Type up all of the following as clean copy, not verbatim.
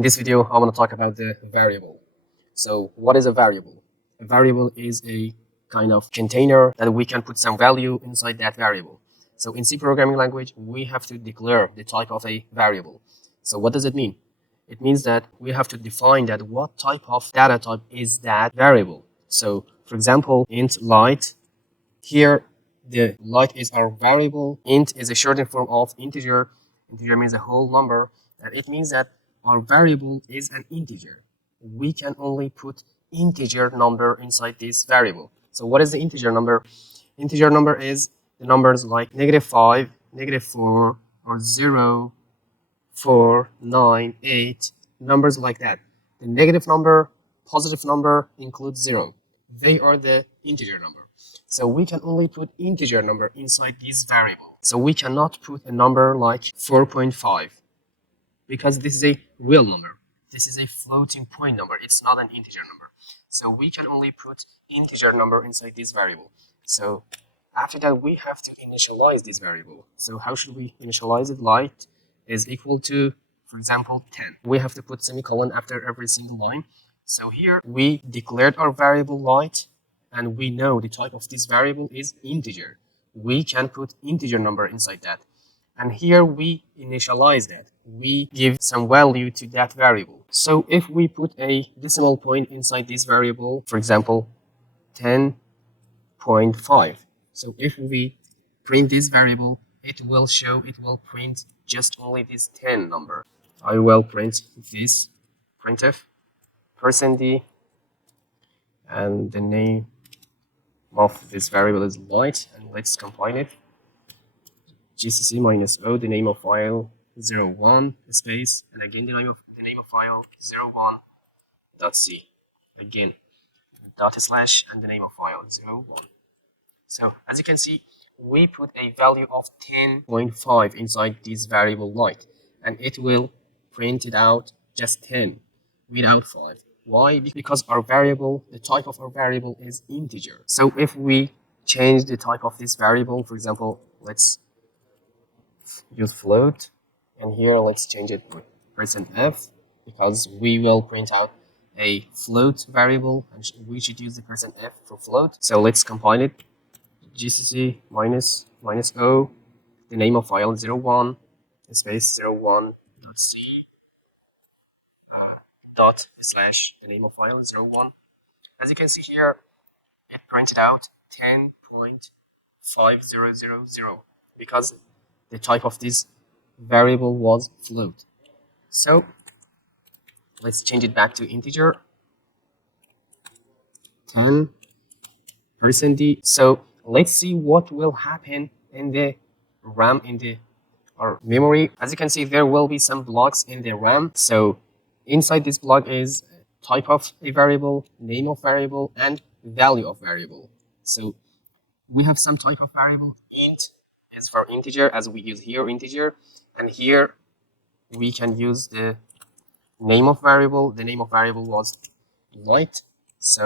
In this video, I want to talk about the variable. So what is a variable? A variable is a kind of container that we can put some value inside that variable. So in C programming language, we have to declare the type of a variable. So what does it mean? It means that we have to define that what type of data type is that variable. So for example, int light, here the light is our variable. Int is a shortened form of integer. Integer means a whole number, and it means that our variable is an integer. We can only put integer number inside this variable. So what is the integer number? Integer number is the numbers like -5, -4, or 0, 4, 9, 8, numbers like that. The negative number, positive number includes 0. They are the integer number. So we can only put integer number inside this variable. So we cannot put a number like 4.5 because this is a real number. This is a floating point number. It's not an integer number. So we can only put integer number inside this variable. So after that, we have to initialize this variable. So how should we initialize it? Light is equal to, for example, 10. We have to put semicolon after every single line. So here we declared our variable light, and we know the type of this variable is integer. We can put integer number inside that. And here we initialize that. We give some value to that variable. So if we put a decimal point inside this variable, for example, 10.5. So if we print this variable, it will print just only this 10 number. I will print this printf %d, and the name of this variable is light, and let's compile it. gcc -o, the name of file 01 space, and again the name of file 01.c, again /, and the name of file 01. So as you can see, we put a value of 10.5 inside this variable light, and it will print it out just 10 without 5. Why? Because our variable, the type of our variable is integer. So if we change the type of this variable, for example, let's use float, and here let's change it to %f, because we will print out a float variable, and we should use the %f for float. So let's compile it. gcc -o, the name of file 01 space 01.c /, the name of file 01. As you can see here, it printed out 10.5000 because the type of this variable was float. So let's change it back to integer, 10%d. So let's see what will happen in the RAM, our memory. As you can see, there will be some blocks in the RAM. So inside this block is type of a variable, name of variable, and value of variable. So we have some type of variable. Int is for integer, as we use here integer, and here we can use the name of variable. The name of variable was light. So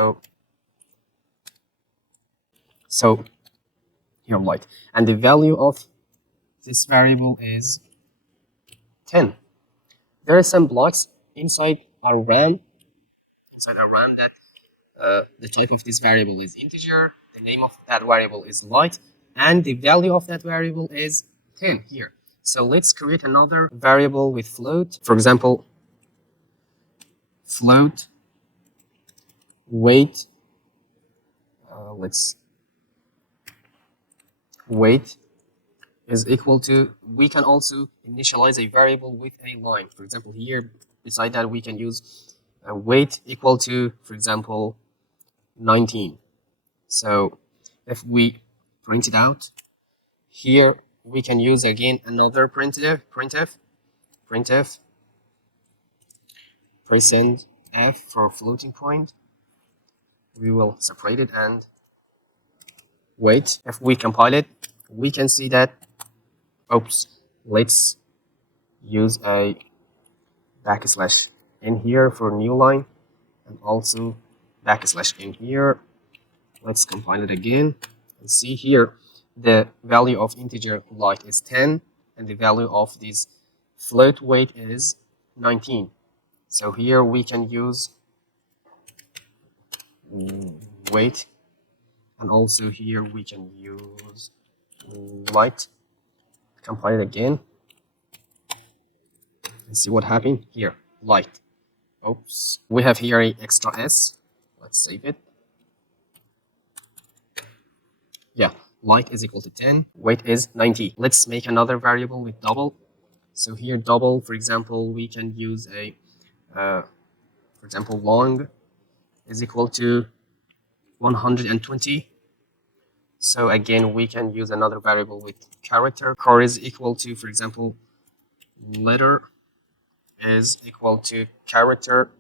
here light, and the value of this variable is 10. There are some blocks inside our RAM that the type of this variable is integer, the name of that variable is light, and the value of that variable is 10 here. So let's create another variable with float. For example, float weight. Weight is equal to, we can also initialize a variable with a line. For example, here beside that we can use a weight equal to, for example, 19. So if we print it out, here we can use again another printf %f for floating point. We will separate it and wait. If we compile it, we can see that, let's use a / in here for new line, and also / in here. Let's compile it again and see here the value of integer light is 10, and the value of this float weight is 19. So here we can use weight, and also here we can use light. Compile it again and see what happened here. Light. Oops. We have here a extra s. Let's save it. Yeah, light is equal to 10. Weight is 90. Let's make another variable with double. So here double, for example, we can use a, for example, long is equal to 120. So again, we can use another variable with character. Core is equal to, for example, letter is equal to character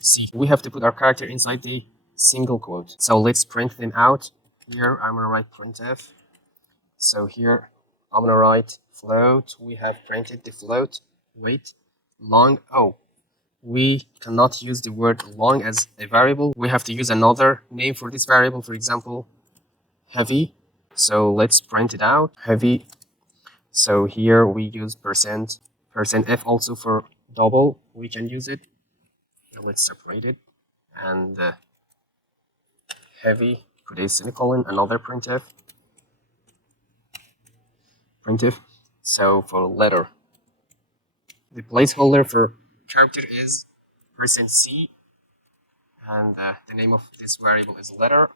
C. We have to put our character inside the single quote. So let's print them out. Here I'm gonna write printf. So here I'm gonna write float. We have printed the float. Weight, long. Oh, we cannot use the word long as a variable. We have to use another name for this variable. For example, heavy. So let's print it out. Heavy. So here we use percent %f also for double. We can use it. Let's separate it. And heavy, put a semicolon, another printf. So for letter, the placeholder for character is %c, and the name of this variable is letter.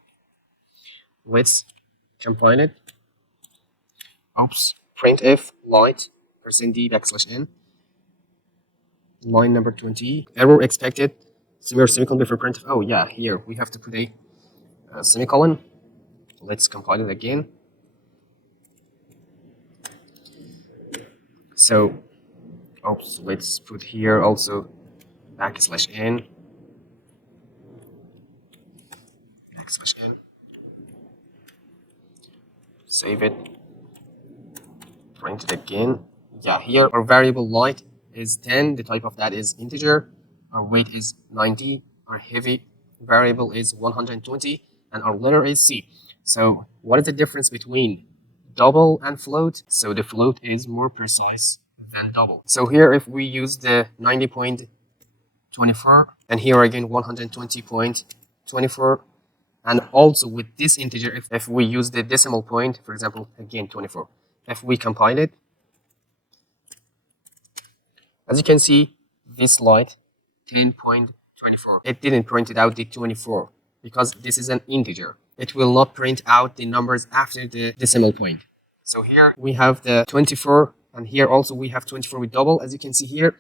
Let's compile it. Oops. Printf light %d \n. Line number 20. Error expected. Semicolon before printf. Oh yeah, here we have to put a semicolon. Let's compile it again. So, oops, let's put here also \n. \n. Save it. Print it again. Yeah, here our variable light is 10. The type of that is integer. Our weight is 90. Our heavy variable is 120. And our letter is C. So what is the difference between double and float? So the float is more precise than double. So here if we use the 90.24 and here again 120.24, and also with this integer, if we use the decimal point, for example, again 24, if we compile it, as you can see, this light 10.24. It didn't print it out the 24 because this is an integer. It will not print out the numbers after the decimal point. So here we have the 24, and here also we have 24 with double. As you can see here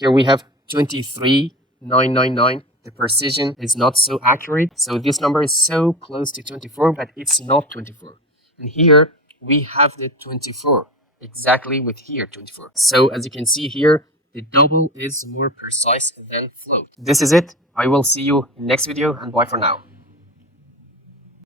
we have 23,999. The precision is not so accurate. So this number is so close to 24, but it's not 24. And here we have the 24, exactly with here 24. So as you can see here, the double is more precise than float. This is it. I will see you in next video, and bye for now.